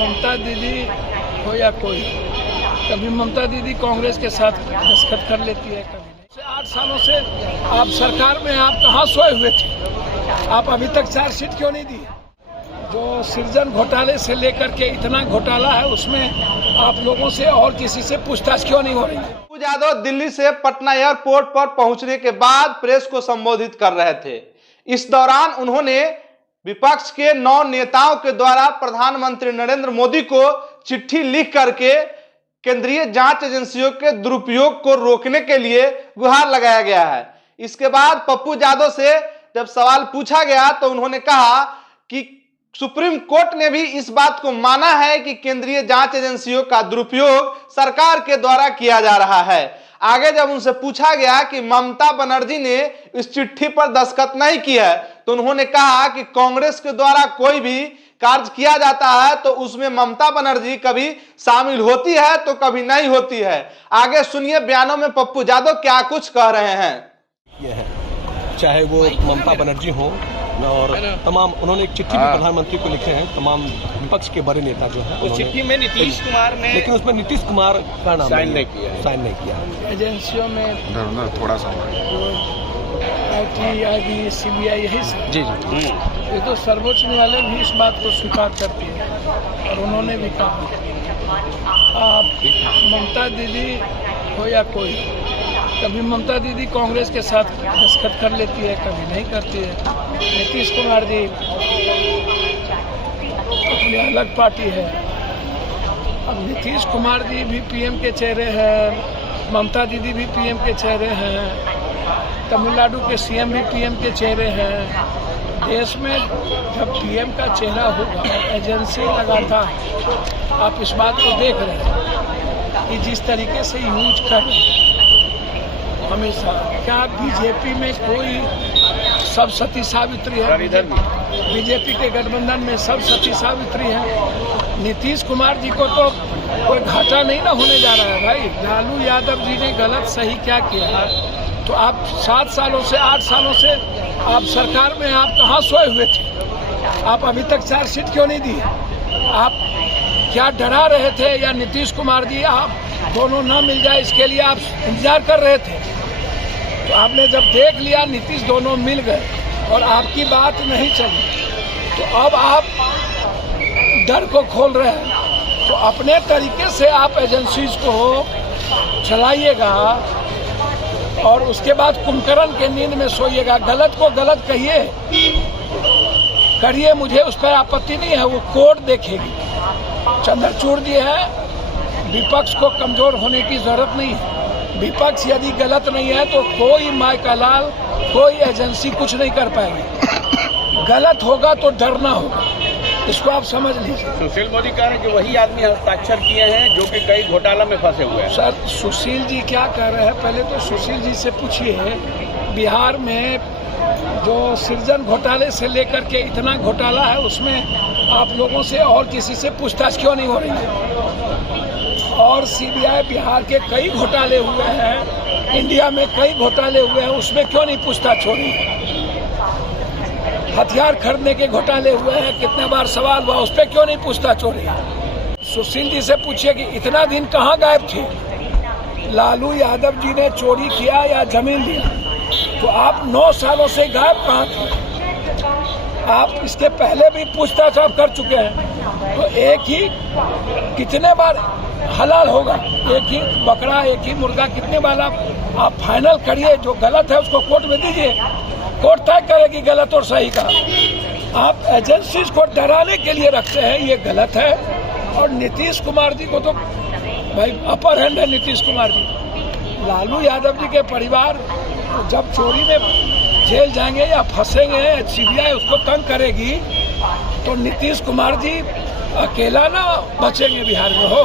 ममता दीदी हो या कोई, कभी ममता दीदी कांग्रेस के साथ दस्तखत कर लेती है, कभी नहीं। 8 सालों से आप सरकार में, आप कहाँ सोए हुए थे? आप अभी तक चार्जशीट क्यों नहीं दी? जो सृजन घोटाले से लेकर के इतना घोटाला है, उसमें आप लोगों से और किसी से पूछताछ क्यों नहीं हो रही है? पप्पू यादव दिल्ली से पटना एयरपोर्ट पर पहुंचने के बाद प्रेस को संबोधित कर रहे थे। इस दौरान उन्होंने विपक्ष के 9 नेताओं के द्वारा प्रधानमंत्री नरेंद्र मोदी को चिट्ठी लिख करके केंद्रीय जांच एजेंसियों के दुरुपयोग को रोकने के लिए गुहार लगाया गया है। इसके बाद पप्पू यादव से जब सवाल पूछा गया तो उन्होंने कहा कि सुप्रीम कोर्ट ने भी इस बात को माना है कि केंद्रीय जांच एजेंसियों का दुरुपयोग सरकार के द्वारा किया जा रहा है। आगे जब उनसे पूछा गया कि ममता बनर्जी ने इस चिट्ठी पर दस्तखत नहीं किया है, तो उन्होंने कहा कि कांग्रेस के द्वारा कोई भी कार्य किया जाता है तो उसमें ममता बनर्जी कभी शामिल होती है तो कभी नहीं होती है। आगे सुनिए बयानों में पप्पू यादव क्या कुछ कह रहे हैं। यह है, चाहे वो ममता बनर्जी हो और तमाम, उन्होंने एक चिट्ठी भी प्रधानमंत्री को लिखे हैं, तमाम विपक्ष के बड़े नेता जो है। उस चिट्ठी में नीतीश कुमार ने, लेकिन उसमें नीतीश कुमार का नाम साइन नहीं किया। एजेंसियों में थोड़ा सा IB, CBI, यही सब। जी ये तो सर्वोच्च न्यायालय भी इस बात को स्वीकार करती है और उन्होंने भी कहा, आप ममता दीदी हो या कोई, कभी ममता दीदी कांग्रेस के साथ दस्तखत कर लेती है, कभी नहीं करती है। नीतीश कुमार जी अपनी अलग पार्टी है। अब नीतीश कुमार जी भी PM के चेहरे हैं, ममता दीदी भी PM के चेहरे हैं, तमिलनाडु के CM भी PM के चेहरे हैं। देश में जब PM का चेहरा होगा, एजेंसी लगातार, आप इस बात को देख रहे हैं कि जिस तरीके से यूज कर रहे हैं हमेशा, क्या बीजेपी में कोई सब सती सावित्री है? बीजेपी के गठबंधन में सब सती सावित्री है। नीतीश कुमार जी को तो कोई घाटा नहीं ना होने जा रहा है भाई। लालू यादव जी ने गलत सही क्या किया? तो आप 7 सालों से, 8 सालों से आप सरकार में, आप कहाँ सोए हुए थे? आप अभी तक चार्जशीट क्यों नहीं दी? आप क्या डरा रहे थे? या नीतीश कुमार जी आप दोनों न मिल जाए इसके लिए आप इंतजार कर रहे थे? तो आपने जब देख लिया नीतीश दोनों मिल गए और आपकी बात नहीं चली, तो अब आप डर को खोल रहे हैं। तो अपने तरीके से आप एजेंसीज को चलाइएगा और उसके बाद कुंभकर्ण के नींद में सोइएगा। गलत को गलत करिए, मुझे उस पर आपत्ति नहीं है, वो कोर्ट देखेगी। चंद्रचूड़ जी है, विपक्ष को कमजोर होने की जरूरत नहीं है। विपक्ष यदि गलत नहीं है तो कोई माय का लाल, कोई एजेंसी कुछ नहीं कर पाएगी। गलत होगा तो डरना होगा, इसको आप समझ लीजिए। सुशील मोदी कह रहे हैं कि वही आदमी हस्ताक्षर किए हैं जो कि कई घोटाला में फंसे हुए हैं। सर, सुशील जी क्या कह रहे हैं? पहले तो सुशील जी से पूछिए, बिहार में जो सृजन घोटाले से लेकर के इतना घोटाला है, उसमें आप लोगों से और किसी से पूछताछ क्यों नहीं हो रही है? और CBI, बिहार के कई घोटाले हुए हैं, इंडिया में कई घोटाले हुए हैं, उसमें क्यों नहीं पूछताछ हो रही है? हथियार खरीदने के घोटाले हुए हैं, कितने बार सवाल हुआ, उस पर क्यों नहीं पूछताछ हो रही है? सुशील जी से पूछिए कि इतना दिन कहाँ गायब थे? लालू यादव जी ने चोरी किया या जमीन दी, तो आप 9 सालों से गायब कहाँ थे? आप इसके पहले भी पूछताछ आप कर चुके हैं। तो एक ही कितने बार हलाल होगा? एक ही बकरा, एक ही मुर्गा, कितने बार आप फाइनल करिए। जो गलत है उसको कोर्ट में दीजिए, कोर्ट तय करेगी गलत और सही का। आप एजेंसीज को डराने के लिए रखते हैं, ये गलत है। और नीतीश कुमार जी को तो भाई अपर हैंड है नीतीश कुमार जी। लालू यादव जी के परिवार जब चोरी में जेल जाएंगे या फंसेंगे, CBI उसको तंग करेगी, तो नीतीश कुमार जी अकेला ना बचेंगे बिहार में, हो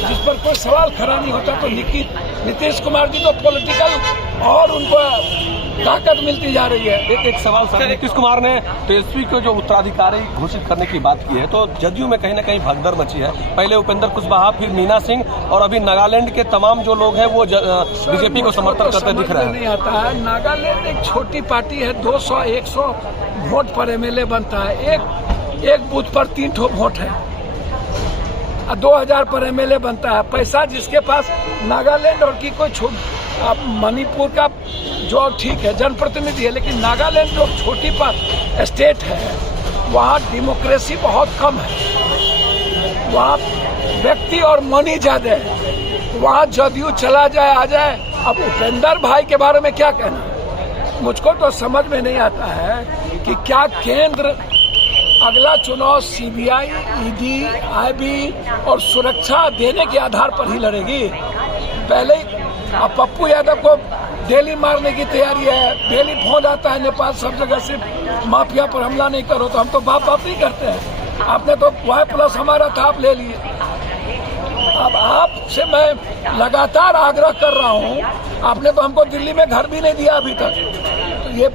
जिस पर कोई सवाल खड़ा नहीं होता। तो नीतीश कुमार जी तो पॉलिटिकल और उनको ताकत मिलती जा रही है। एक सवाल सर, नीतीश कुमार ने तेजस्वी को जो उत्तराधिकारी घोषित करने की बात की है, तो जदयू में कहीं ना कहीं भगदड़ मची है। पहले उपेंद्र कुशवाहा, फिर मीना सिंह और अभी नागालैंड के तमाम जो लोग हैं वो बीजेपी को समर्थन करते दिख रहे हैं। नहीं आता है, नागालैंड एक छोटी पार्टी है, 200-100 वोट पर MLA बनता है, एक बूथ पर 3 वोट है। 2000 पर एमएलए बनता है। पैसा जिसके पास नागालैंड और की कोई आप मणिपुर का जो ठीक है जनप्रतिनिधि है, लेकिन नागालैंड जो छोटी पर स्टेट है वहाँ डेमोक्रेसी बहुत कम है, वहाँ व्यक्ति और मनी ज्यादा है, वहाँ जदयू चला जाए आ जाए। अब उपेंद्र भाई के बारे में क्या कहना, मुझको तो समझ में नहीं आता है कि क्या केंद्र अगला चुनाव सीबीआई, ईडी, आईबी और सुरक्षा देने के आधार पर ही लड़ेगी। पहले अब पप्पू यादव को दिल्ली मारने की तैयारी है, दिल्ली फोन आता है नेपाल सब जगह से माफिया पर हमला नहीं करो, तो हम तो बाप नहीं करते हैं। आपने तो Y+ हमारा था, आप ले लिए। अब आपसे मैं लगातार आग्रह कर रहा हूँ, आपने तो हमको दिल्ली में घर भी नहीं दिया अभी तक। तो ये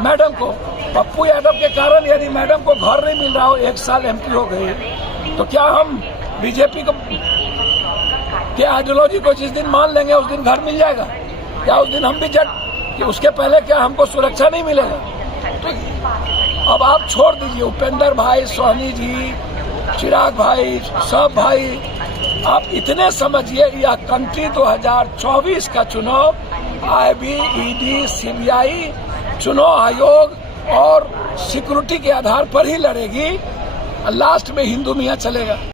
मैडम को पप्पू यादव के कारण यदि मैडम को घर नहीं मिल रहा हो, 1 साल MP हो गई, तो क्या हम बीजेपी को के आइडियोलॉजी को जिस दिन मान लेंगे उस दिन घर मिल जाएगा? क्या उस दिन हम भी कि उसके पहले क्या हमको सुरक्षा नहीं मिलेगा? तो अब आप छोड़ दीजिए, उपेंद्र भाई, सोहनी जी, चिराग भाई, सब भाई, आप इतने समझिए यह कंट्री 2024 का चुनाव IB, ED, CBI, चुनाव आयोग और सिक्योरिटी के आधार पर ही लड़ेगी। लास्ट में हिंदू मियाँ चलेगा।